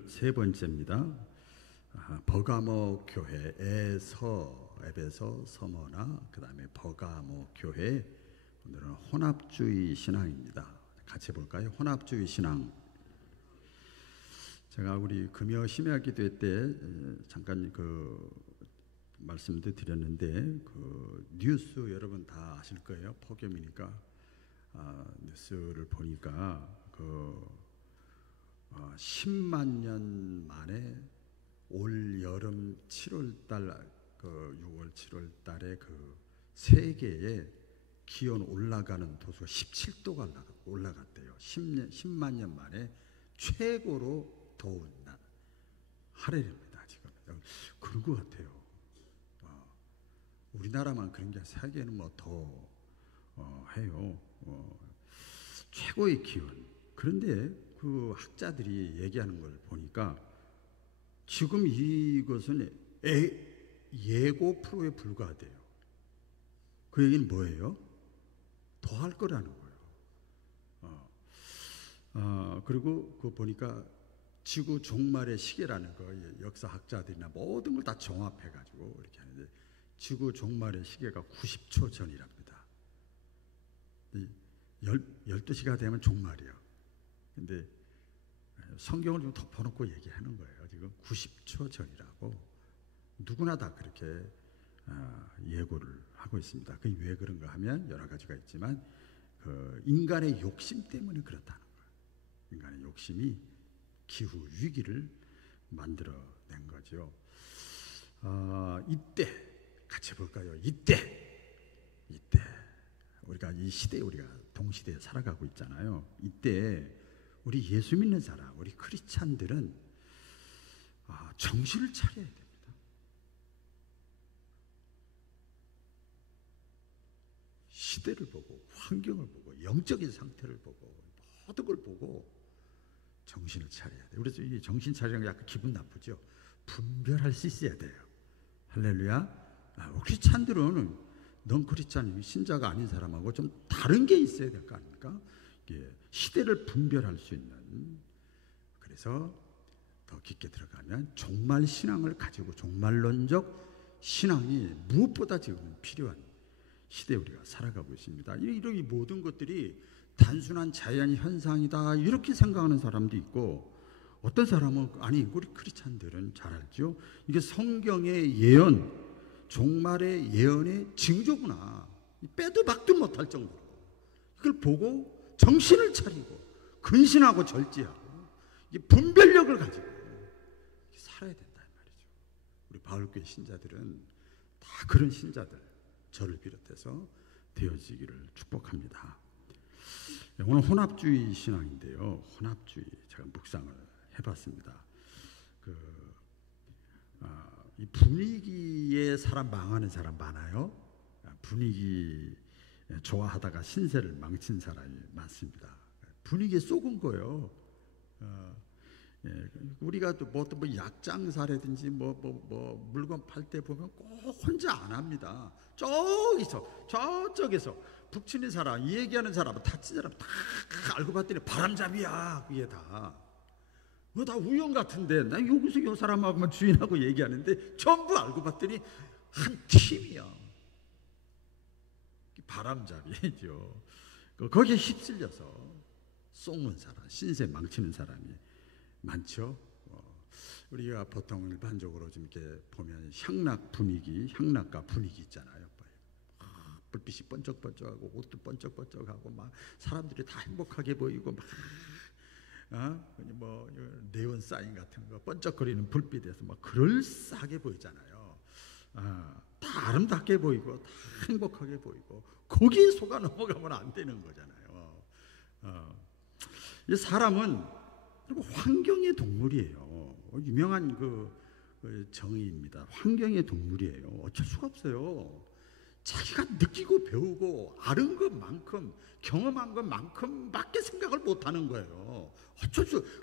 세 번째입니다. 버가모 교회 에베소, 서머나 그 다음에 버가모 교회. 오늘은 혼합주의 신앙입니다. 같이 볼까요? 혼합주의 신앙. 제가 우리 금요 심야 기도회 때 잠깐 말씀도 드렸는데 뉴스 여러분 다 아실 거예요. 폭염이니까 뉴스를 보니까 10만 년 만에 올 여름 7월 달 6월 7월 달에 세계의 기온 올라가는 도수가 17도가 올라갔대요. 10만 년 만에 최고로 더운 날 하루입니다. 지금 그런 것 같아요. 우리나라만 그런 게 아니라 세계는 더 해요. 최고의 기온. 그런데 학자들이 얘기하는 걸 보니까 지금 이것은 예고 프로에 불과하대요. 그 얘기는 뭐예요? 더 할 거라는 거예요. 그리고 보니까 지구 종말의 시계라는 거, 역사학자들이나 모든 걸 다 종합해가지고 이렇게 하는데 지구 종말의 시계가 90초 전이랍니다. 12시가 되면 종말이에요. 근데 성경을 좀 덮어놓고 얘기하는 거예요. 지금 90초 전이라고 누구나 다 그렇게 예고를 하고 있습니다. 그게 왜 그런가 하면 여러 가지가 있지만 인간의 욕심 때문에 그렇다는 거예요. 인간의 욕심이 기후 위기를 만들어낸 거죠. 이때 같이 볼까요? 이때 우리가 이 시대에 우리가 동시대에 살아가고 있잖아요. 이때 우리 예수 믿는 사람, 우리 크리스찬들은 정신을 차려야 됩니다. 시대를 보고 환경을 보고 영적인 상태를 보고 모든 걸 보고 정신을 차려야 돼요. 그래서 이 정신 차리는 게 약간 기분 나쁘죠. 분별할 수 있어야 돼요. 할렐루야. 크리스찬들은 넌 크리스찬이 신자가 아닌 사람하고 좀 다른 게 있어야 될 거 아닙니까? 시대를 분별할 수 있는. 그래서 더 깊게 들어가면 종말 신앙을 가지고 종말론적 신앙이 무엇보다 지금 필요한 시대에 우리가 살아가고 있습니다. 이런 이 모든 것들이 단순한 자연 현상이다 이렇게 생각하는 사람도 있고, 어떤 사람은 아니 우리 크리스찬들은 잘 알죠. 이게 성경의 예언, 종말의 예언의 징조구나. 빼도 박도 못할 정도로 이걸 보고 정신을 차리고 근신하고 절제하고 분별력을 가지고 살아야 된다 이 말이죠. 우리 바울교회 신자들은 다 그런 신자들, 저를 비롯해서 되어지기를 축복합니다. 오늘 혼합주의 신앙인데요. 혼합주의 제가 묵상을 해봤습니다. 이 분위기에 사람 망하는 사람 많아요. 분위기 좋아하다가 신세를 망친 사람이 많습니다. 분위기에 속은 거예요. 우리가 또 뭐 약장사라든지 물건 팔 때 보면 꼭 혼자 안 합니다. 저쪽에서 북치는 사람, 이 얘기하는 사람, 다친 사람 다 알고 봤더니 바람잡이야. 그게 다 우연 같은데 나 여기서 요 사람하고만 주인하고 얘기하는데 전부 알고 봤더니 한 팀이야. 바람잡이죠. 거기에 휩쓸려서 속는 사람, 신세 망치는 사람이 많죠. 우리가 보통 일반적으로 좀 이렇게 보면 향락가 분위기 있잖아요. 불빛이 번쩍번쩍하고 옷도 번쩍번쩍하고 막 사람들이 다 행복하게 보이고 네온 사인 같은 거 번쩍거리는 불빛에서 막 그럴싸하게 보이잖아요. 다 아름답게 보이고 다 행복하게 보이고 거기에 속아 넘어가면 안 되는 거잖아요. 이 사람은 그리고 환경의 동물이에요. 유명한 정의입니다. 환경의 동물이에요. 어쩔 수가 없어요. 자기가 느끼고 배우고 아는 것만큼 경험한 것만큼밖에 생각을 못하는 거예요.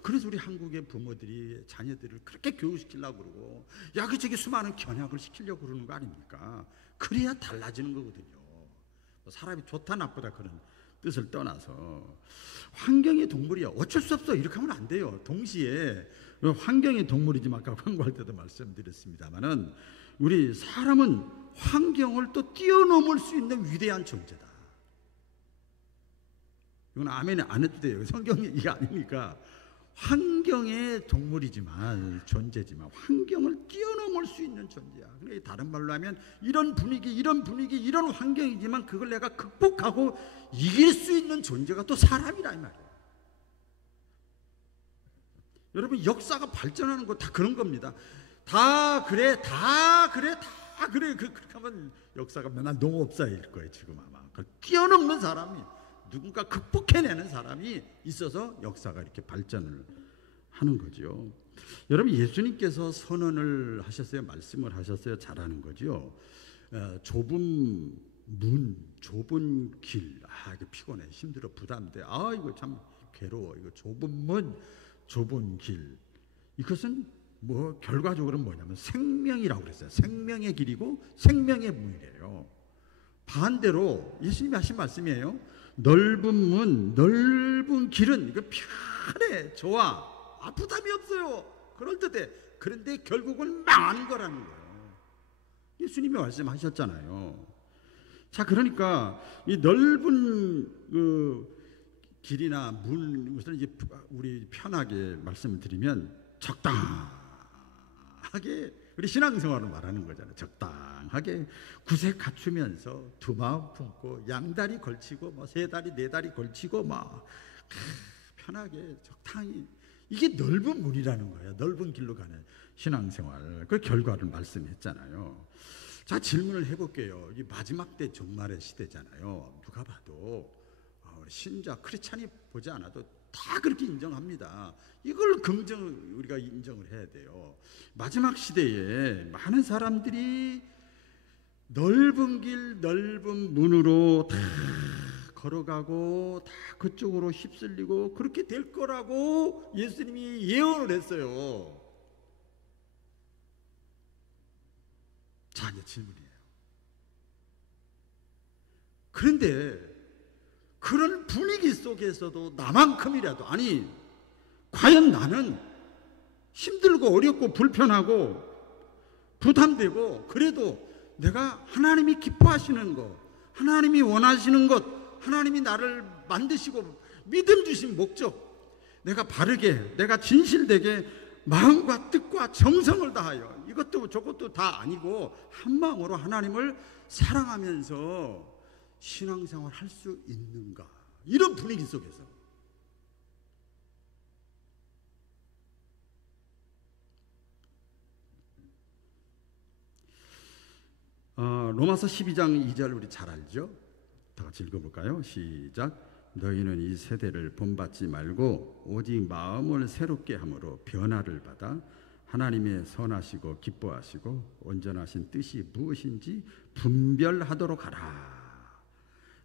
그래서 우리 한국의 부모들이 자녀들을 그렇게 교육시키려고 그러고 여기저기 수많은 견학을 시키려고 그러는 거 아닙니까? 그래야 달라지는 거거든요. 사람이 좋다 나쁘다 그런 뜻을 떠나서 환경의 동물이야. 어쩔 수 없어. 이렇게 하면 안 돼요. 동시에 환경의 동물이지만 아까 광고할 때도 말씀드렸습니다만은 우리 사람은 환경을 또 뛰어넘을 수 있는 위대한 존재다. 이건 아멘 안 해도 돼요. 성경이 이게 아니니까. 환경의 동물이지만 존재지만 환경을 뛰어넘을 수 있는 존재야. 그러니까 다른 말로 하면 이런 분위기 이런 환경이지만 그걸 내가 극복하고 이길 수 있는 존재가 또 사람이라 이 말이에요. 여러분 역사가 발전하는 거 다 그런 겁니다. 다 그래 그렇게 하면 역사가 맨날 농업사일 거예요. 지금 아마 그걸 뛰어넘는 사람이 누군가 극복해내는 사람이 있어서 역사가 이렇게 발전을 하는 거죠. 여러분 예수님께서 선언을 하셨어요? 말씀을 하셨어요? 잘하는 거죠. 좁은 문, 좁은 길. 이거 피곤해, 힘들어, 부담돼. 이거 참 괴로워. 이거 좁은 문, 좁은 길. 이것은 뭐 결과적으로는 뭐냐면 생명이라고 그랬어요. 생명의 길이고 생명의 문이래요. 반대로 예수님이 하신 말씀이에요. 넓은 문, 넓은 길은 이거 편해, 좋아, 부담이 없어요, 그럴듯해. 그런데 결국은 망하는 거라는 거예요. 예수님이 말씀하셨잖아요. 자, 그러니까 이 넓은 길이나 문, 것을 이제 우리 편하게 말씀을 드리면 적당하게 우리 신앙생활을 말하는 거잖아요. 적당하게 구색 갖추면서 두 마음 품고 양다리 걸치고 뭐 세 다리 네 다리 걸치고 막 편하게 적당히, 이게 넓은 문이라는 거예요. 넓은 길로 가는 신앙생활. 그 결과를 말씀했잖아요. 자, 질문을 해볼게요. 이 마지막 때 종말의 시대잖아요. 누가 봐도 신자 크리스찬이 보지 않아도 다 그렇게 인정합니다. 이걸 우리가 인정을 해야 돼요. 마지막 시대에 많은 사람들이 넓은 길, 넓은 문으로 다 걸어가고 다 그쪽으로 휩쓸리고 그렇게 될 거라고 예수님이 예언을 했어요. 자, 이제 질문이에요. 그런데 그런 분위기 속에서도 나만큼이라도, 아니 과연 나는 힘들고 어렵고 불편하고 부담되고 그래도 내가 하나님이 기뻐하시는 것, 하나님이 원하시는 것, 하나님이 나를 만드시고 믿음 주신 목적, 내가 바르게, 내가 진실되게 마음과 뜻과 정성을 다하여 이것도 저것도 다 아니고 한 마음으로 하나님을 사랑하면서 신앙생활 할 수 있는가? 이런 분위기 속에서 로마서 12장 2절 우리 잘 알죠? 다 같이 읽어볼까요? 시작. 너희는 이 세대를 본받지 말고 오직 마음을 새롭게 함으로 변화를 받아 하나님의 선하시고 기뻐하시고 온전하신 뜻이 무엇인지 분별하도록 하라.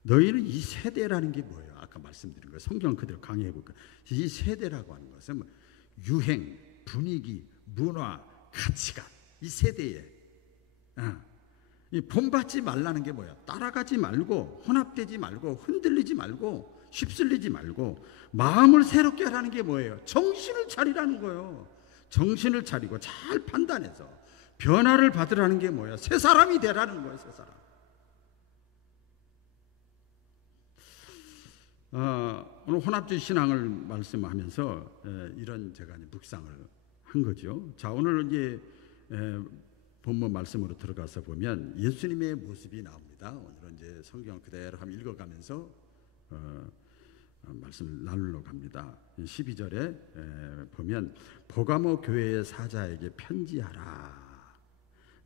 너희는 이 세대라는 게 뭐예요? 아까 말씀드린 거 성경 그대로 강의해 볼까? 이 세대라고 하는 것은 유행, 분위기, 문화, 가치관, 이 세대에 이 본받지 말라는 게 뭐야? 따라가지 말고 혼합되지 말고 흔들리지 말고 휩쓸리지 말고 마음을 새롭게 하라는 게 뭐예요? 정신을 차리라는 거예요. 정신을 차리고 잘 판단해서 변화를 받으라는 게 뭐야? 새 사람이 되라는 거예요. 새 사람. 오늘 혼합주의 신앙을 말씀하면서 이런 제가 이제 묵상을 한 거죠. 자, 오늘 이제 본문 말씀으로 들어가서 보면 예수님의 모습이 나옵니다. 오늘은 이제 성경 그대로 한번 읽어가면서 말씀을 나누러 갑니다. 12절에 보면 보가모 교회의 사자에게 편지하라.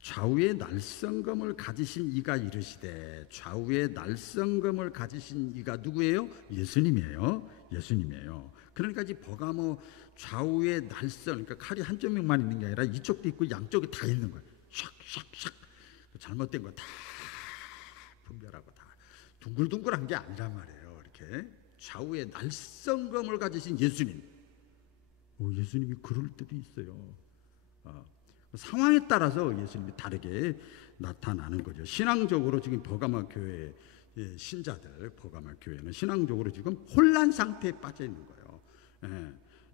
좌우의 날성검을 가지신 이가 이르시되, 좌우의 날성검을 가지신 이가 누구예요? 예수님이에요. 예수님이에요. 그러니까 이 버가모 좌우의 날성, 그러니까 칼이 한쪽 면만 있는 게 아니라 이쪽도 있고 양쪽이 다 있는 거예요. 샥샥샥 잘못된 거 다 분별하고 다 둥글둥글한 게 아니란 말이에요. 이렇게 좌우의 날성검을 가지신 예수님. 예수님이 그럴 때도 있어요. 상황에 따라서 예수님이 다르게 나타나는 거죠. 신앙적으로 지금 버가모 교회에 신자들, 버가모 교회는 신앙적으로 지금 혼란 상태에 빠져 있는 거예요.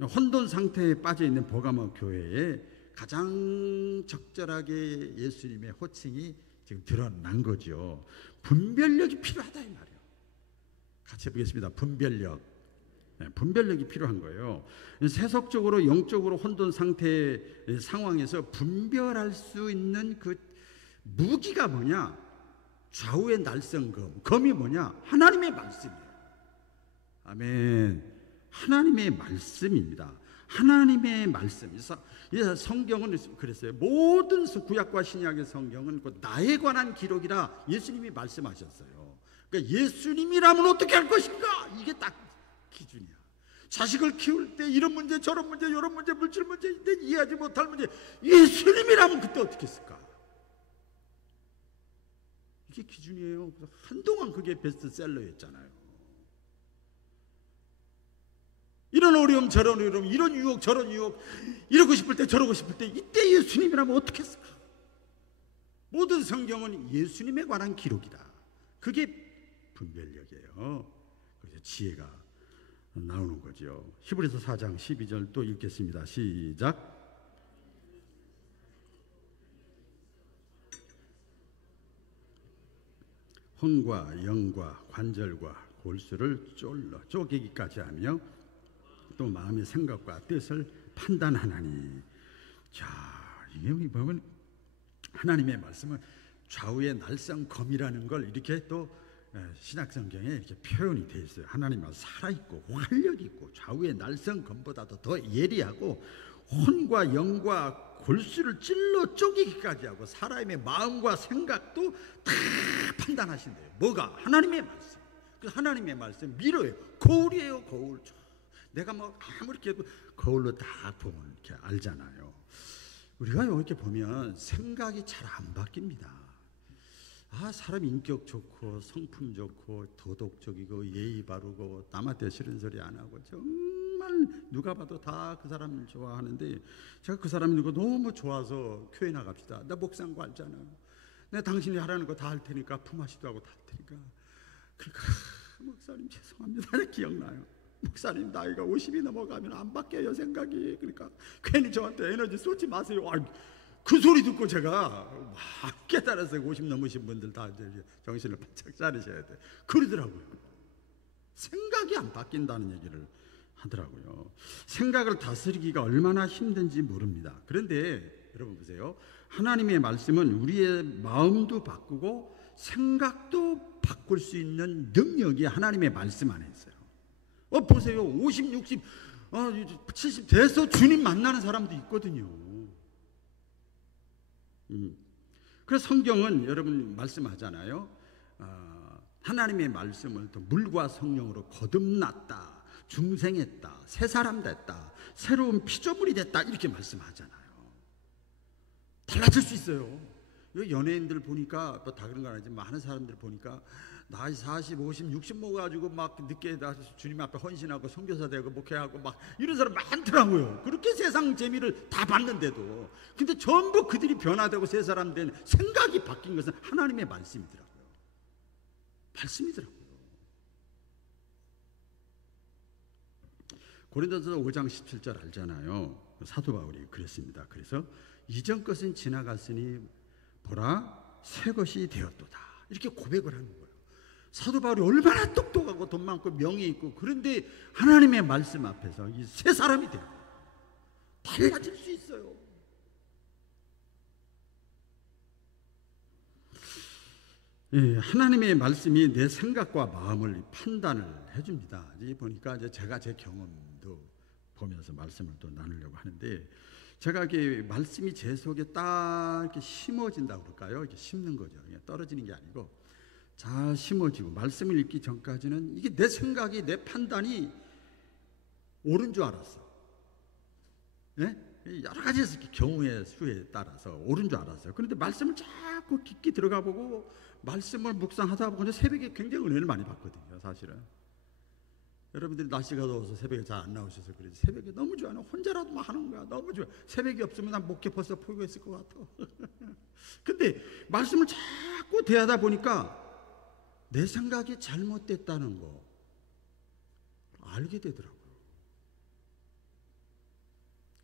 혼돈 상태에 빠져 있는 버가모 교회에 가장 적절하게 예수님의 호칭이 지금 드러난 거죠. 분별력이 필요하다 이 말이에요. 같이 해보겠습니다. 분별력. 분별력이 필요한 거예요. 세속적으로 영적으로 혼돈 상태의 상황에서 분별할 수 있는 그 무기가 뭐냐? 좌우의 날성검. 검이 뭐냐? 하나님의 말씀이에요. 아멘. 하나님의 말씀입니다. 하나님의 말씀. 성경은 그랬어요. 모든 구약과 신약의 성경은 나에 관한 기록이라 예수님이 말씀하셨어요. 그러니까 예수님이라면 어떻게 할 것인가? 이게 딱 기준이야. 자식을 키울 때 이런 문제 저런 문제 이런 문제 물질 문제 이해하지 못할 문제 예수님이라면 그때 어떻게 했을까? 이게 기준이에요. 그래서 한동안 그게 베스트셀러였잖아요. 이런 어려움 저런 어려움 이런 유혹 저런 유혹 이러고 싶을 때 저러고 싶을 때 이때 예수님이라면 어떻게 했을까? 모든 성경은 예수님에 관한 기록이다. 그게 분별력이에요. 그래서 지혜가 나오는 거죠. 히브리서 4장 12절 또 읽겠습니다. 시작. 혼과 영과 관절과 골수를 쪼개기까지 하며 또 마음의 생각과 뜻을 판단하나니. 자, 이게 보면 하나님의 말씀은 좌우의 날성검이라는 걸 이렇게 또 신약성경에 이렇게 표현이 되어 있어요. 하나님 말씀 살아있고 활력 있고 좌우의 날성검보다도 더 예리하고 혼과 영과 골수를 찔러 쪼개기까지 하고 사람의 마음과 생각도 다 판단하신대요. 뭐가? 하나님의 말씀. 그 하나님의 말씀 미로예요. 거울이에요. 거울. 내가 뭐 아무리 해도 거울로 다 보면 이렇게 알잖아요. 우리가 이렇게 보면 생각이 잘 안 바뀝니다. 사람 인격 좋고 성품 좋고 도덕적이고 예의 바르고 남한테 싫은 소리 안 하고 정말 누가 봐도 다 그 사람을 좋아하는데 제가 그 사람이 누구 너무 좋아서 교회 나갑시다. 나 목상고 알잖아요. 내가 당신이 하라는 거 다 할 테니까 품앗이도 하고 다 할 테니까. 그러니까 목사님 죄송합니다. 기억나요. 목사님 나이가 50이 넘어가면 안 바뀌어요 생각이. 그러니까 괜히 저한테 에너지 쏟지 마세요. 그 소리 듣고 제가 막 깨달았어요. 50 넘으신 분들 다 이제 정신을 바짝 차리셔야 돼. 그러더라고요. 생각이 안 바뀐다는 얘기를 하더라고요. 생각을 다스리기가 얼마나 힘든지 모릅니다. 그런데 여러분 보세요. 하나님의 말씀은 우리의 마음도 바꾸고 생각도 바꿀 수 있는 능력이 하나님의 말씀 안에 있어요. 보세요. 50, 60, 70 돼서 주님 만나는 사람도 있거든요. 그래서 성경은 여러분 말씀하잖아요. 하나님의 말씀을 또 물과 성령으로 거듭났다, 중생했다, 새 사람 됐다, 새로운 피조물이 됐다 이렇게 말씀하잖아요. 달라질 수 있어요. 연예인들 보니까 또 다 그런 건 아니지만 많은 사람들 보니까 나이 40, 50, 60 먹어가지고 막 늦게 주님 앞에 헌신하고 선교사 되고 목회하고 막 이런 사람 많더라고요. 그렇게 세상 재미를 다 봤는데도. 근데 전부 그들이 변화되고 새 사람 된 생각이 바뀐 것은 하나님의 말씀이더라고요. 말씀이더라고요. 고린도서 5장 17절 알잖아요. 사도 바울이 그랬습니다. 그래서 이전 것은 지나갔으니 보라 새 것이 되었도다. 이렇게 고백을 하는 거예요. 사도 바울이 얼마나 똑똑하고 돈 많고 명예 있고 그런데 하나님의 말씀 앞에서 이 새 사람이 돼요. 달라질 수 있어요. 하나님의 말씀이 내 생각과 마음을 판단을 해줍니다. 보니까 제가 제 경험도 보면서 말씀을 또 나누려고 하는데 제가 이렇게 말씀이 제 속에 딱 이렇게 심어진다고 그럴까요? 이렇게 심는 거죠. 그냥 떨어지는 게 아니고 잘 심어지고 말씀을 읽기 전까지는 이게 내 생각이 내 판단이 옳은 줄 알았어. 여러 가지 경우의 수에 따라서 옳은 줄 알았어요. 그런데 말씀을 자꾸 깊게 들어가 보고 말씀을 묵상하다 보면 새벽에 굉장히 은혜를 많이 받거든요. 사실은 여러분들이 날씨가 더워서 새벽에 잘 안 나오셔서 그러지 새벽에 너무 좋아요. 혼자라도 막 하는 거야. 너무 좋아. 새벽이 없으면 난 목회 벌써 포기했을 것 같아. 근데 말씀을 자꾸 대하다 보니까 내 생각이 잘못됐다는 거 알게 되더라고요.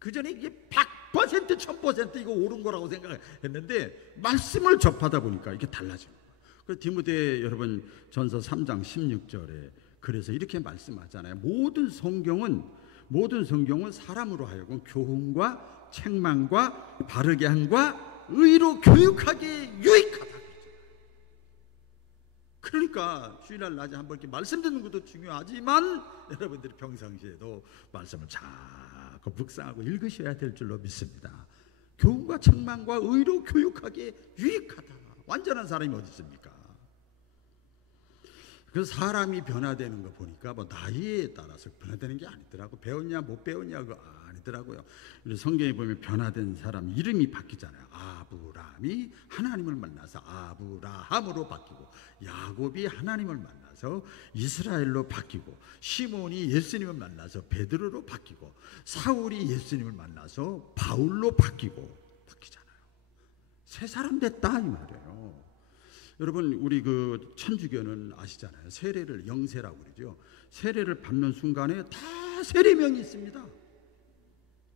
그 전에 이게 100% 1000% 이거 옳은 거라고 생각했는데 말씀을 접하다 보니까 이게 달라지는 거예요. 그래서 디모데 여러분 전서 3장 16절에 그래서 이렇게 말씀하잖아요. 모든 성경은 사람으로 하여금 교훈과 책망과 바르게 함과 의로 교육하기에 유익하다. 그러니까 주일날 낮에 한번 이렇게 말씀 듣는 것도 중요하지만 여러분들이 평상시에도 말씀을 자꾸 묵상하고 읽으셔야 될 줄로 믿습니다. 교훈과 책망과 의로 교육하기에 유익하다. 완전한 사람이 어디 있습니까? 그래서 사람이 변화되는 거 보니까 뭐 나이에 따라서 변화되는 게 아니더라고. 배웠냐 못 배웠냐 그거 아니더라고요. 성경에 보면 변화된 사람 이름이 바뀌잖아요. 아브람이 하나님을 만나서 아브라함으로 바뀌고, 야곱이 하나님을 만나서 이스라엘로 바뀌고, 시몬이 예수님을 만나서 베드로로 바뀌고, 사울이 예수님을 만나서 바울로 바뀌잖아요. 새 사람 됐다 이 말이에요. 여러분 우리 그 천주교는 아시잖아요. 세례를 영세라고 그러죠. 세례를 받는 순간에 다 세례명이 있습니다.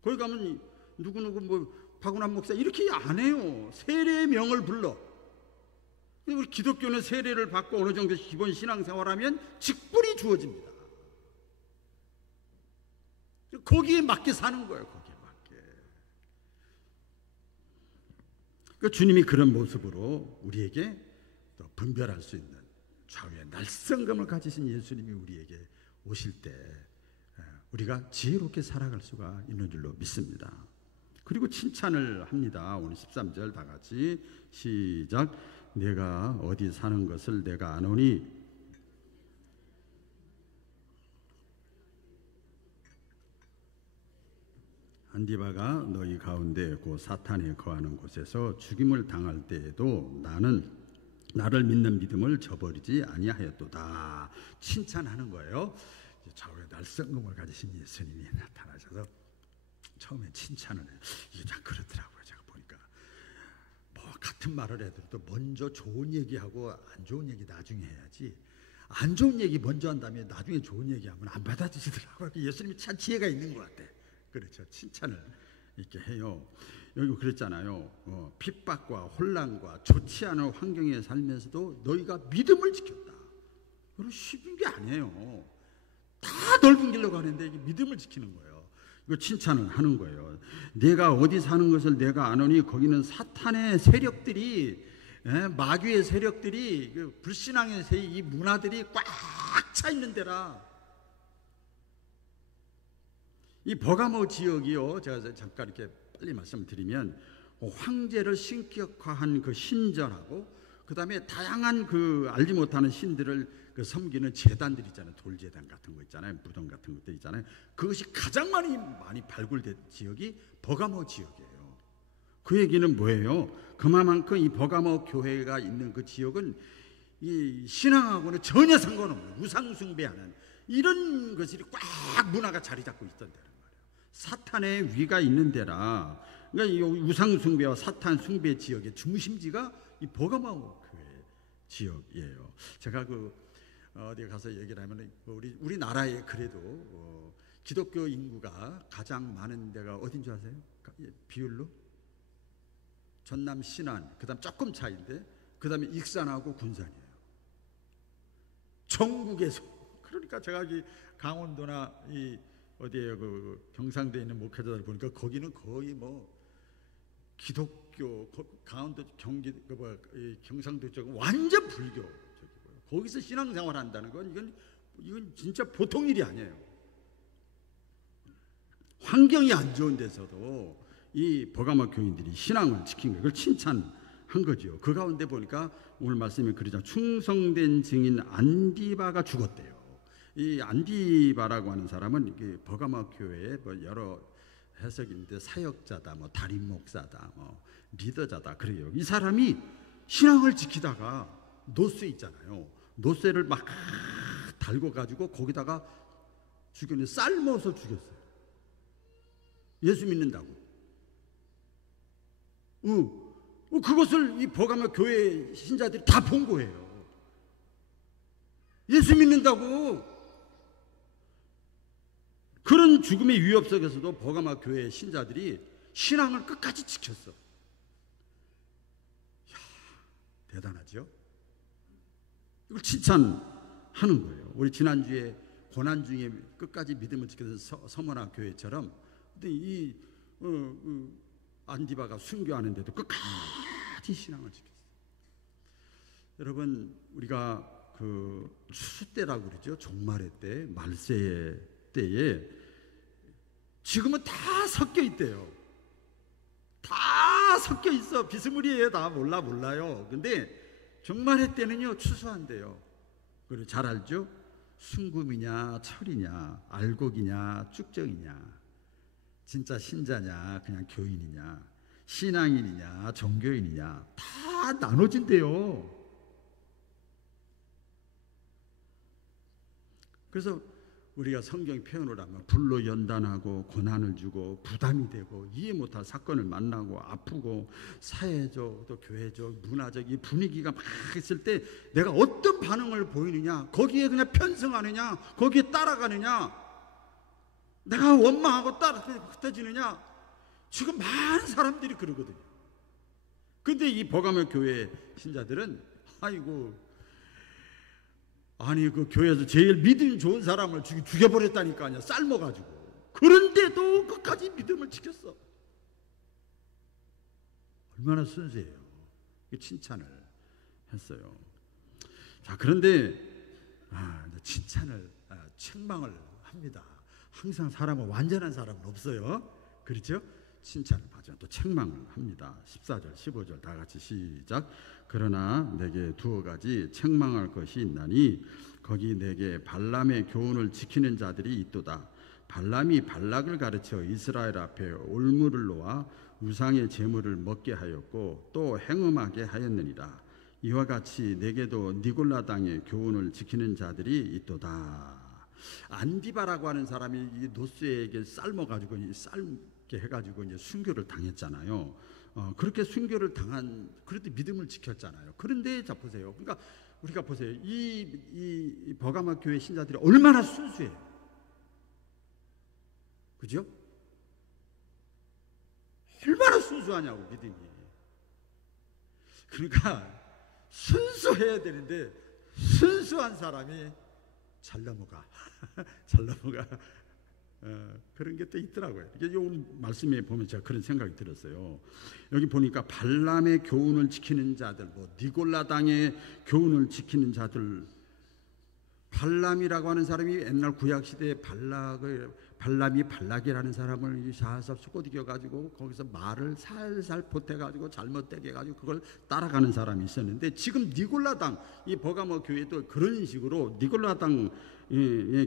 거기 가면 누구누구 뭐 박운환 목사 이렇게 안 해요. 세례명을 불러. 우리 기독교는 세례를 받고 어느 정도 기본 신앙생활하면 직분이 주어집니다. 거기에 맞게 사는 거예요. 거기에 맞게. 그러니까 주님이 그런 모습으로 우리에게 또 분별할 수 있는 좌우의 날성감을 가지신 예수님이 우리에게 오실 때 우리가 지혜롭게 살아갈 수가 있는 줄로 믿습니다. 그리고 칭찬을 합니다. 오늘 13절 다 같이 시작. 내가 어디 사는 것을 내가 아노니 안디바가 너희 가운데 곧 사탄이 거하는 곳에서 죽임을 당할 때에도 나를 믿는 믿음을 저버리지 아니하였도다. 칭찬하는 거예요. 좌우의 날성금을 가지신 예수님이 나타나셔서 처음에 칭찬을 해요. 이게 참 그렇더라고요. 제가 보니까 뭐 같은 말을 해도 먼저 좋은 얘기하고 안 좋은 얘기 나중에 해야지, 안 좋은 얘기 먼저 한 다음에 나중에 좋은 얘기하면 안 받아주시더라고요. 예수님이 참 지혜가 있는 것 같아. 그렇죠. 칭찬을 이렇게 해요. 여기 그랬잖아요. 핍박과 혼란과 좋지 않은 환경에 살면서도 너희가 믿음을 지켰다. 이거 쉬운 게 아니에요. 다 넓은 길로 가는데 이게 믿음을 지키는 거예요. 이거 칭찬을 하는 거예요. 내가 어디 사는 것을 내가 아노니 거기는 사탄의 세력들이, 마귀의 세력들이, 불신앙의 이 문화들이 꽉 차 있는 데라. 이 버가모 지역이요, 제가 잠깐 이렇게 빨리 말씀드리면 황제를 신격화한 그 신전하고 그 다음에 다양한 그 알지 못하는 신들을 섬기는 제단들 있잖아요. 돌제단 같은 거 있잖아요. 무덤 같은 것들 있잖아요. 그것이 가장 많이 발굴된 지역이 버가모 지역이에요. 그 얘기는 뭐예요? 그만큼 이 버가모 교회가 있는 그 지역은 이 신앙하고는 전혀 상관없는 우상숭배하는 이런 것들이 꽉 문화가 자리 잡고 있던 데란 말이에요. 사탄의 위가 있는 데라. 그러니까 이 우상숭배와 사탄 숭배 지역의 중심지가 이 버가모 교회 지역이에요. 제가 어디 가서 얘기를 하면 우리나라에 그래도 기독교 인구가 가장 많은 데가 어딘 줄 아세요? 비율로? 전남 신안, 그다음 조금 차이인데 그다음에 익산하고 군산이에요. 전국에서. 그러니까 제가 이 강원도나 이 어디에 경상도에 있는 목회자들 보니까 거기는 거의 뭐 기독교, 강원도 경상도 쪽은 완전 불교 쪽이고요. 거기서 신앙생활 한다는 건 이건 진짜 보통 일이 아니에요. 환경이 안 좋은 데서도 이 버가모 교인들이 신앙을 지킨 거예요. 그걸 칭찬한 거죠. 그 가운데 보니까 오늘 말씀에 그러자 충성된 증인 안디바가 죽었대요. 이 안디바라고 하는 사람은 버가모 교회의 여러 해석인데 사역자다, 달인 목사다, 리더자다 그래요. 이 사람이 신앙을 지키다가 노쇠 있잖아요. 노쇠를 막 달고 가지고 거기다가 죽였는데 삶아서 죽였어요. 예수 믿는다고. 그것을 이 버가모 교회 신자들이 다 본 거예요. 예수 믿는다고. 그런 죽음의 위협 속에서도 버가마 교회 신자들이 신앙을 끝까지 지켰어. 이야, 대단하죠? 이걸 칭찬하는 거예요. 우리 지난주에 고난 중에 끝까지 믿음을 지켜서 서머나 교회처럼, 근데 이 안디바가 순교하는데도 끝까지 신앙을 지켰어요. 여러분, 우리가 그 추수 때라고 그러죠. 종말의 때, 말세의 때에 지금은 다 섞여 있대요. 다 섞여 있어. 비스무리해요. 다 몰라요. 근데 종말의 때는요, 추수한대요. 그리고 잘 알죠? 순금이냐 철이냐, 알곡이냐 쭉정이냐, 진짜 신자냐 그냥 교인이냐, 신앙인이냐 종교인이냐, 다 나눠진대요. 그래서 우리가 성경 표현을 하면 불로 연단하고 고난을 주고 부담이 되고 이해 못할 사건을 만나고 아프고 사회적 또 교회적 문화적 이 분위기가 막 있을 때 내가 어떤 반응을 보이느냐, 거기에 그냥 편승하느냐, 거기에 따라가느냐, 내가 원망하고 따라 흩어지느냐, 지금 많은 사람들이 그러거든요. 근데 이 버가모 교회 신자들은 아이고, 아니 그 교회에서 제일 믿음 좋은 사람을 죽여버렸다니까요. 삶아가지고. 그런데도 끝까지 믿음을 지켰어. 얼마나 순수해요. 칭찬을 했어요. 자, 그런데 칭찬을 책망을 합니다. 항상 사람은 완전한 사람은 없어요. 그렇죠? 칭찬을 받지만 또 책망을 합니다. 14절 15절 다 같이 시작. 그러나 내게 두어 가지 책망할 것이 있나니 거기 내게 발람의 교훈을 지키는 자들이 있도다. 발람이 발락을 가르쳐 이스라엘 앞에 올무를 놓아 우상의 제물을 먹게 하였고 또 행음하게 하였느니라. 이와 같이 내게도 니골라 당의 교훈을 지키는 자들이 있도다. 안디바라고 하는 사람이 이 노스에게 삶아가지고 삶게 해가지고 이제 순교를 당했잖아요. 그렇게 순교를 당한, 그래도 믿음을 지켰잖아요. 그런데 자 보세요. 그러니까 우리가 보세요. 이 버가모 교회 신자들이 얼마나 순수해요. 그죠? 얼마나 순수하냐고 믿음이. 그러니까 순수해야 되는데 순수한 사람이 잘 넘어가. 잘 넘어가. 그런 게 또 있더라고요. 이게 오늘 말씀에 보면 제가 그런 생각이 들었어요. 여기 보니까 발람의 교훈을 지키는 자들, 뭐 니골라 당의 교훈을 지키는 자들, 발람이라고 하는 사람이 옛날 구약 시대에 발람이 발락이라는 사람을 사살 수고디겨 가지고 거기서 말을 살살 보태 가지고 잘못되게 해 가지고 그걸 따라가는 사람이 있었는데, 지금 니골라 당, 이 버가모 교회도 그런 식으로 니골라 당의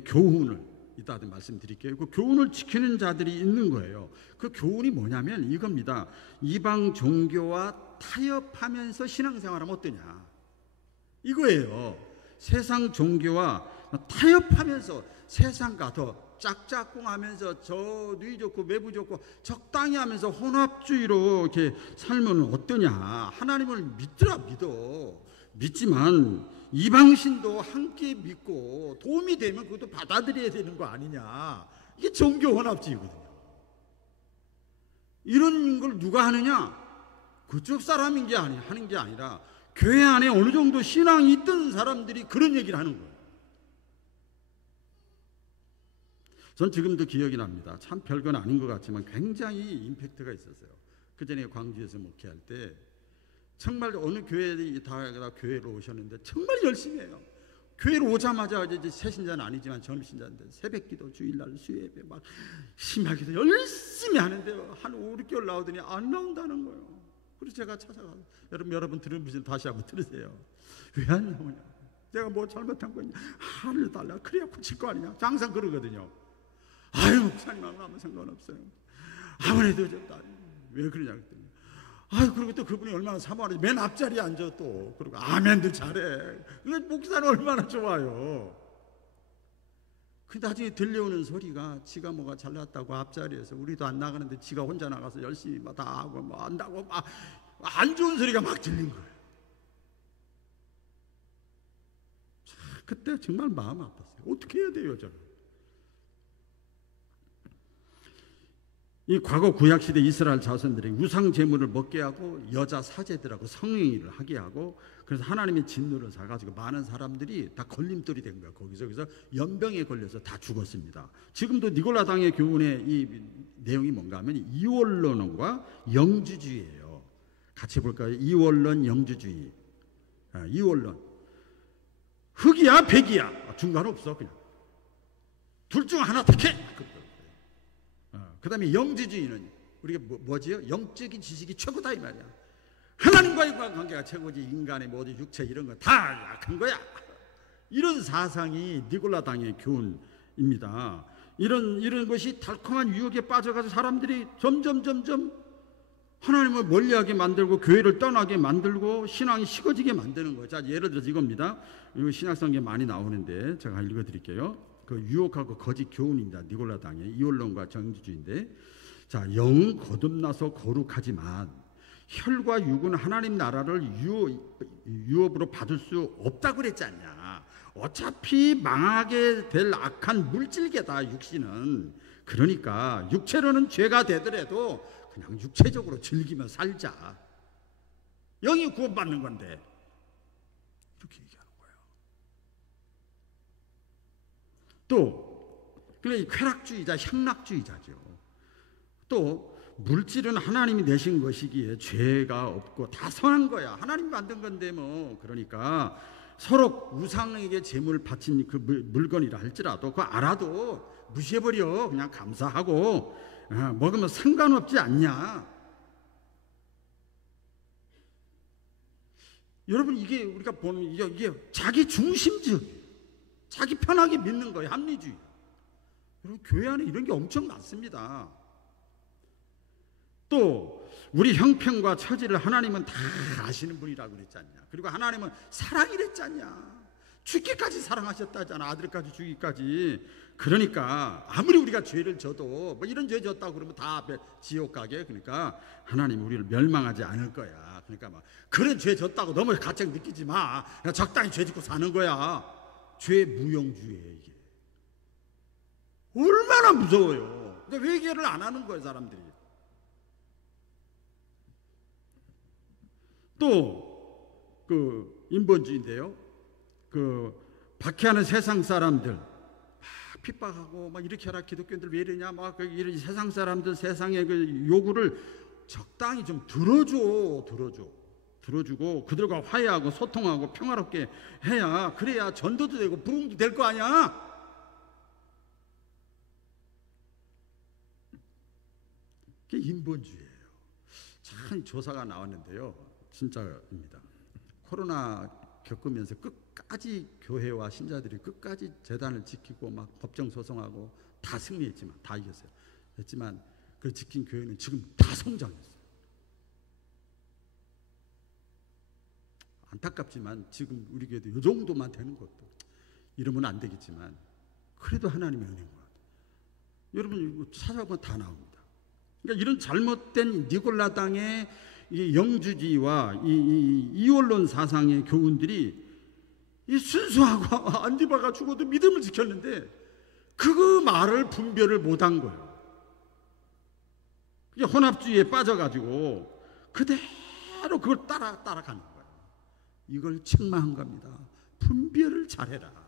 교훈을 이따 말씀드릴게요. 그 교훈을 지키는 자들이 있는 거예요. 그 교훈이 뭐냐면 이겁니다. 이방 종교와 타협하면서 신앙생활하면 어떠냐, 이거예요. 세상 종교와 타협하면서 세상과 더 짝짝꿍하면서 저 누이 좋고 매부 좋고 적당히 하면서 혼합주의로 이렇게 살면 어떠냐. 하나님을 믿어. 믿지만 이방신도 함께 믿고 도움이 되면 그것도 받아들여야 되는 거 아니냐. 이게 종교 혼합주의거든요. 이런 걸 누가 하느냐? 그쪽 사람인 게 하는 게 아니라 교회 안에 어느 정도 신앙이 있던 사람들이 그런 얘기를 하는 거예요. 전 지금도 기억이 납니다. 참 별건 아닌 것 같지만 굉장히 임팩트가 있었어요. 그 전에 광주에서 목회할 때 정말 어느 교회에 다 교회로 오셨는데 정말 열심히 해요. 교회로 오자마자 이제 새 신자는 아니지만 젊은 신자인데 새벽기도, 주일날 수예배 막 심하게도 열심히 하는데요. 한 5, 6개월 나오더니 안 나온다는 거예요. 그래서 제가 찾아가서 여러분 들으면 다시 한번 들으세요. 왜 안 나오냐? 내가 뭐 잘못한 거 있냐? 하늘 달라. 그래야 고칠 거 아니냐? 항상 그러거든요. 아유, 목사님하고 아무 상관없어요. 아무래도 왜 그러냐 그랬더니, 아유, 그리고 또 그분이 얼마나 사모하는지 맨 앞자리에 앉아 또 그리고 아멘도 잘해. 근데 목사는 얼마나 좋아요. 그 나중에 들려오는 소리가 지가 뭐가 잘났다고 앞자리에서 우리도 안 나가는데 지가 혼자 나가서 열심히 막 다 하고 뭐 한다고 막 안 좋은 소리가 막 들린 거예요. 참 그때 정말 마음 아팠어요. 어떻게 해야 돼요, 저는? 이 과거 구약시대 이스라엘 자손들이 우상 제물을 먹게 하고 여자 사제들하고 성행위를 하게 하고, 그래서 하나님의 진노를 사가지고 많은 사람들이 다 걸림돌이 된 거예요. 거기서 연병에 걸려서 다 죽었습니다. 지금도 니골라 당의 교훈의 이 내용이 뭔가 하면 이원론과 영주주의예요. 같이 볼까요? 이원론, 영주주의. 이원론. 흑이야 백이야 중간 없어. 그냥 둘 중 하나 택해. 그 다음에 영주주의는 우리가 뭐지요? 영적인 지식이 최고다 이 말이야. 하나님과의 관계가 최고지. 인간의 모든 육체 이런 거 다 약한 거야. 이런 사상이 니골라 당의 교훈입니다. 이런 것이 달콤한 유혹에 빠져가서 사람들이 점점 하나님을 멀리하게 만들고 교회를 떠나게 만들고 신앙이 식어지게 만드는 거예요. 자, 예를 들어서 이겁니다. 이거 신약성경에 많이 나오는데 제가 읽어드릴게요. 그 유혹하고 거짓 교훈입니다. 니골라 당의 이원론과 정주주의인데, 자, 영은 거듭나서 거룩하지만 혈과 육은 하나님 나라를 유업으로 받을 수 없다고 그랬지 않냐. 어차피 망하게 될 악한 물질계다 육신은. 그러니까 육체로는 죄가 되더라도 그냥 육체적으로 즐기며 살자. 영이 구원받는 건데. 이렇게 얘기하는 거예요. 또 그래, 쾌락주의자, 향락주의자죠. 또 물질은 하나님이 내신 것이기에 죄가 없고 다 선한 거야. 하나님이 만든 건데 뭐. 그러니까 서로 우상에게 제물 바친 그 물건이라 할지라도 그거 알아도 무시해버려. 그냥 감사하고 먹으면 상관없지 않냐. 여러분, 이게 우리가 보는 이게 자기 중심적, 자기 편하게 믿는 거예요. 합리주의. 여러분, 교회 안에 이런 게 엄청 많습니다. 또 우리 형편과 처지를 하나님은 다 아시는 분이라고 그랬지 않냐. 그리고 하나님은 사랑이랬지 않냐. 죽기까지 사랑하셨다잖아. 아들까지 주기까지. 그러니까 아무리 우리가 죄를 져도 뭐 이런 죄 졌다고 그러면 다 지옥 가게. 그러니까 하나님 우리를 멸망하지 않을 거야. 그러니까 막 그런 죄 졌다고 너무 가책 느끼지 마. 그냥 적당히 죄 짓고 사는 거야. 죄 무용주의예요, 이게. 얼마나 무서워요. 근데 회개를 안 하는 거예요, 사람들이. 또 그 인본주의인데요. 그 박해하는 세상 사람들 막 핍박하고 막 이렇게 하라, 기독교인들 왜 이러냐, 막 이런 세상 사람들 세상의 그 요구를 적당히 좀 들어주고 그들과 화해하고 소통하고 평화롭게 해야, 그래야 전도도 되고 부흥도 될 거 아니야. 그게 인본주의예요. 참 조사가 나왔는데요. 진짜입니다. 코로나 겪으면서 끝까지 교회와 신자들이 끝까지 재단을 지키고 막 법정 소송하고 다 승리했지만, 다 이겼어요. 했지만 그 지킨 교회는 지금 다 성장했어요. 안타깝지만 지금 우리 교회도 이 정도만 되는 것도, 이러면 안 되겠지만 그래도 하나님의 은혜인 것 같아요. 여러분 이거 찾아보면 다 나옵니다. 그러니까 이런 잘못된 니골라 당의 이 영주주의와 이 이원론 사상의 교훈들이 이 순수하고 안디바가 죽어도 믿음을 지켰는데 그 말을 분별을 못한 거예요. 그게 혼합주의에 빠져가지고 그대로 그걸 따라가는 거예요. 이걸 책망한 겁니다. 분별을 잘해라.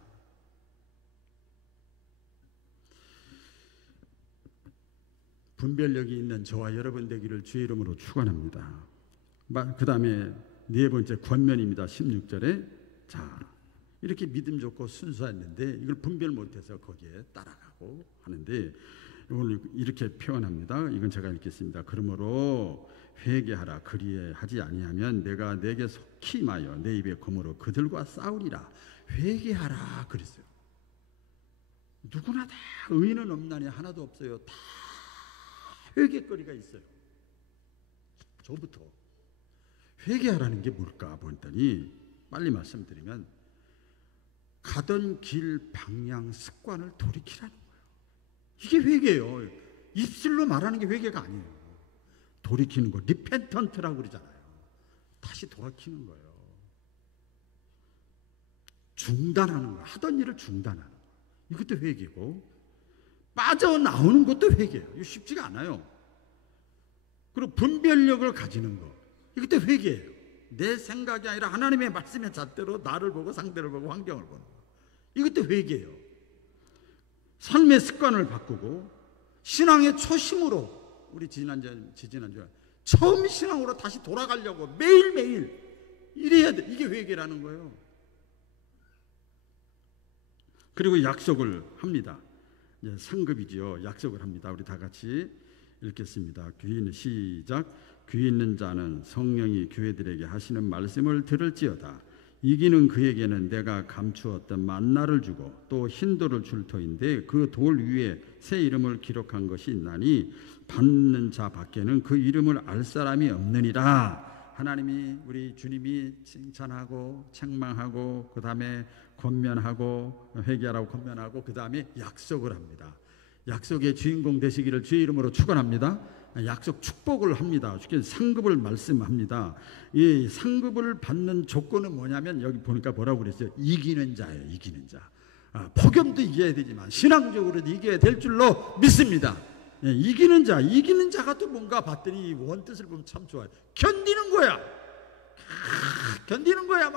분별력이 있는 저와 여러분 되기를 주의 이름으로 축원합니다. 그 다음에 네 번째 권면입니다. 16절에 자, 이렇게 믿음 좋고 순수했는데 이걸 분별 못해서 거기에 따라가고 하는데, 오늘 이렇게 표현합니다. 이건 제가 읽겠습니다. 그러므로 회개하라. 그리하지 아니하면 내가 내게 속히 임하여 내 입에 검으로 그들과 싸우리라. 회개하라 그랬어요. 누구나 다 의인은 없나니 하나도 없어요. 다 회개거리가 있어요. 저부터 회개하라는 게 뭘까 보더니, 빨리 말씀드리면 가던 길 방향 습관을 돌이키라는 거예요. 이게 회개예요. 입술로 말하는 게 회개가 아니에요. 돌이키는 거, 리펜턴트라고 그러잖아요. 다시 돌이키는 거예요. 중단하는 거, 하던 일을 중단하는 거, 이것도 회개고, 빠져나오는 것도 회개예요. 이거 쉽지가 않아요. 그리고 분별력을 가지는 거, 이것도 회개예요. 내 생각이 아니라 하나님의 말씀의 잣대로 나를 보고 상대를 보고 환경을 보는 거, 이것도 회개예요. 삶의 습관을 바꾸고 신앙의 초심으로, 우리 지지난주 처음 신앙으로 다시 돌아가려고 매일매일 이래야 돼. 이게 회개라는 거예요. 그리고 약속을 합니다. 이제 상급이지요. 약속을 합니다. 우리 다 같이 읽겠습니다. 시작. 귀 있는 자는 성령이 교회들에게 하시는 말씀을 들을지어다. 이기는 그에게는 내가 감추었던 만나를 주고 또 흰돌을 줄 터인데 그 돌 위에 새 이름을 기록한 것이 있나니 받는 자 밖에는 그 이름을 알 사람이 없느니라. 하나님이, 우리 주님이 칭찬하고 책망하고 그 다음에 권면하고 회개하라고 권면하고 그 다음에 약속을 합니다. 약속의 주인공 되시기를 주의 이름으로 축원합니다. 약속 축복을 합니다. 상급을 말씀합니다. 이 상급을 받는 조건은 뭐냐면 여기 보니까 뭐라고 그랬어요? 이기는 자예요. 이기는 자. 폭염도 이겨야 되지만 신앙적으로도 이겨야 될 줄로 믿습니다. 이기는 자. 이기는 자가 또 뭔가 봤더니 원뜻을 보면 참 좋아요. 견디는 거야. 견디는 거야.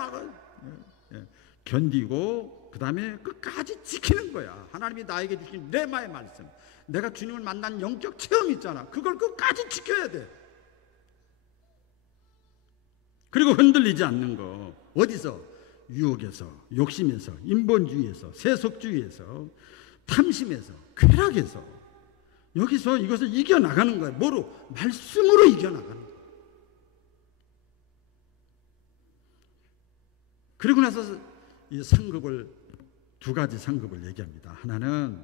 견디고 그 다음에 끝까지 지키는 거야. 하나님이 나에게 주신 레마의 말씀, 내가 주님을 만난 영적 체험 있잖아. 그걸 끝까지 지켜야 돼. 그리고 흔들리지 않는 거. 어디서? 유혹에서, 욕심에서, 인본주의에서, 세속주의에서, 탐심에서, 쾌락에서, 여기서 이것을 이겨나가는 거예요. 뭐로? 말씀으로 이겨나가는 거예요. 그리고 나서 이 상급을, 두 가지 상급을 얘기합니다. 하나는,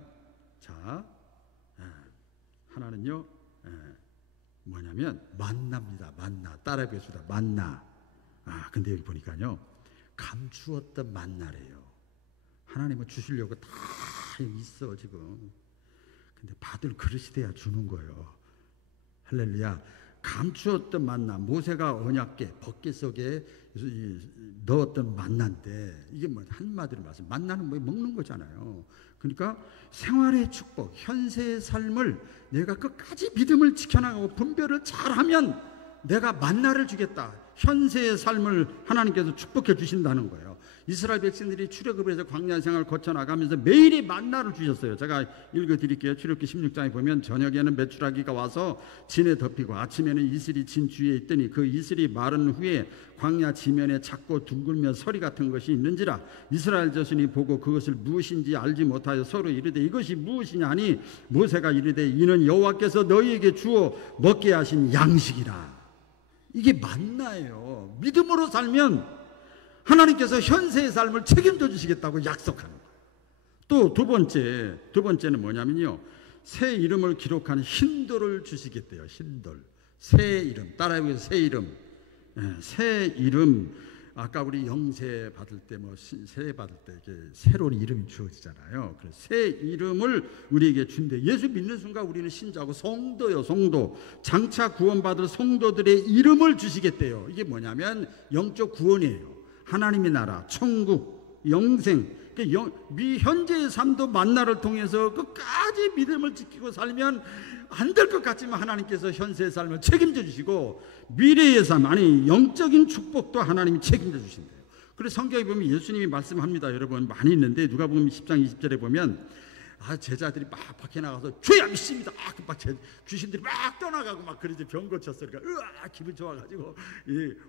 하나는요, 뭐냐면 만나입니다. 만나. 따라해 보겠습니다. 만나. 근데 여기 보니까요, 감추었던 만나래요. 하나님은 주시려고 다 있어 지금. 근데 받을 그릇이 돼야 주는 거예요. 할렐루야. 감추었던 만나, 모세가 언약궤 벗개 속에 넣었던 만나인데, 이게 뭐 한마디로 말씀, 만나는 뭐 먹는 거잖아요. 그러니까 생활의 축복, 현세의 삶을 내가 끝까지 믿음을 지켜나가고 분별을 잘하면 내가 만나를 주겠다. 현세의 삶을 하나님께서 축복해 주신다는 거예요. 이스라엘 백성들이 출애굽을 해서 광야 생활을 거쳐나가면서 매일이 만나를 주셨어요. 제가 읽어드릴게요. 출애굽기 16장에 보면 저녁에는 메추라기가 와서 진에 덮이고 아침에는 이슬이 진 주위에 있더니 그 이슬이 마른 후에 광야 지면에 작고 둥글며 서리 같은 것이 있는지라. 이스라엘 자손이 보고 그것을 무엇인지 알지 못하여 서로 이르되 이것이 무엇이냐니 모세가 이르되 이는 여호와께서 너희에게 주어 먹게 하신 양식이라. 이게 만나예요. 믿음으로 살면 하나님께서 현세의 삶을 책임져 주시겠다고 약속하는 거예요. 또 두 번째는 뭐냐면요, 새 이름을 기록한 흰돌을 주시겠대요. 흰돌, 새 이름. 따라해보세요. 새 이름. 새 이름. 아까 우리 영세 받을 때, 새 받을 때 이렇게 새로운 이름이 주어지잖아요. 그래서 새 이름을 우리에게 준대. 예수 믿는 순간 우리는 신자고 성도요, 성도. 장차 구원받을 성도들의 이름을 주시겠대요. 이게 뭐냐면 영적 구원이에요. 하나님의 나라, 천국, 영생. 현재의 삶도 만나를 통해서 끝까지 믿음을 지키고 살면 안 될 것 같지만 하나님께서 현세의 삶을 책임져 주시고 미래의 삶, 영적인 축복도 하나님이 책임져 주신대요. 그래서 성경에 보면 예수님이 말씀합니다. 여러분 많이 있는데 누가복음 10장 20절에 보면 제자들이 막 밖에 나가서 주야 믿습니다. 막 귀신들이 막 떠나가고 막 그러지. 병 고쳤어. 그러니까 기분 좋아가지고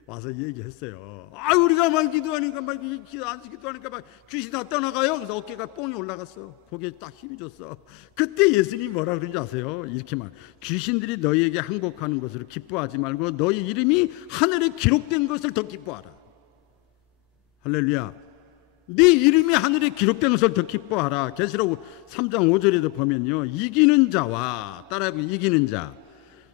와서 얘기했어요. 우리가 막 기도하니까 막 기도하니까 막 귀신 다 떠나가요. 그래서 어깨가 뽕이 올라갔어. 거기에 딱 힘이 줬어. 그때 예수님이 뭐라 그런지 아세요? 이렇게 말. 귀신들이 너희에게 항복하는 것으로 기뻐하지 말고 너희 이름이 하늘에 기록된 것을 더 기뻐하라. 할렐루야. 네 이름이 하늘에 기록된 것을 더 기뻐하라. 계시록 3장 5절에도 보면요, 이기는 자와, 따라해보세요.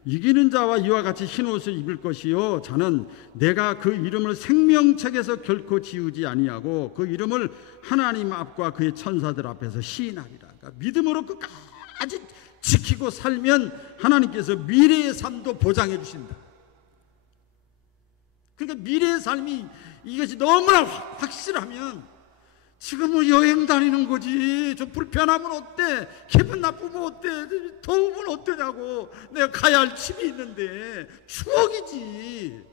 이기는 자와 이와 같이 흰 옷을 입을 것이요 자는 내가 그 이름을 생명책에서 결코 지우지 아니하고 그 이름을 하나님 앞과 그의 천사들 앞에서 시인하리라. 그러니까 믿음으로 끝까지 지키고 살면 하나님께서 미래의 삶도 보장해 주신다. 그러니까 미래의 삶이 이것이 너무나 확실하면 지금은 여행 다니는 거지. 좀 불편하면 어때? 기분 나쁘면 어때? 더우면 어떠냐고. 내가 가야 할 집이 있는데 추억이지.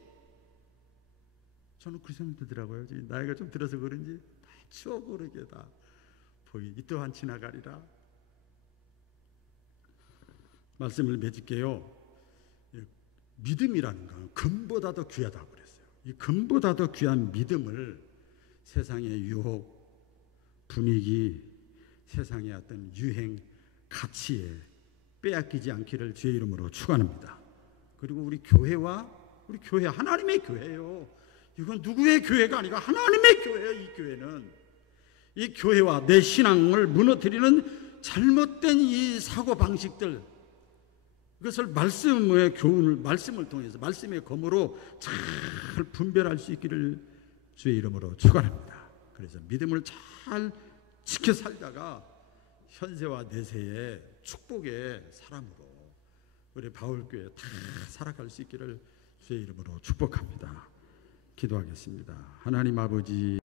저는 그 생각 들더라고요. 나이가 좀 들어서 그런지 다 추억으로 이게 다 보이. 이 또한 지나가리라. 말씀을 맺을게요. 믿음이라는 건 금보다 더 귀하다고 그랬어요. 이 금보다 더 귀한 믿음을 세상의 유혹, 분위기, 세상의 어떤 유행, 가치에 빼앗기지 않기를 주의 이름으로 축원합니다. 그리고 우리 교회 하나님의 교회예요. 이건 누구의 교회가 아니라 하나님의 교회예요. 이 교회는 이 교회와 내 신앙을 무너뜨리는 잘못된 이 사고 방식들, 이것을 말씀의 교훈을 말씀을 통해서 말씀의 검으로 잘 분별할 수 있기를 주의 이름으로 축원합니다. 그래서 믿음을 잘 지켜 살다가 현세와 내세의 축복의 사람으로 우리 바울교회 다 살아갈 수 있기를 주의 이름으로 축복합니다. 기도하겠습니다. 하나님 아버지,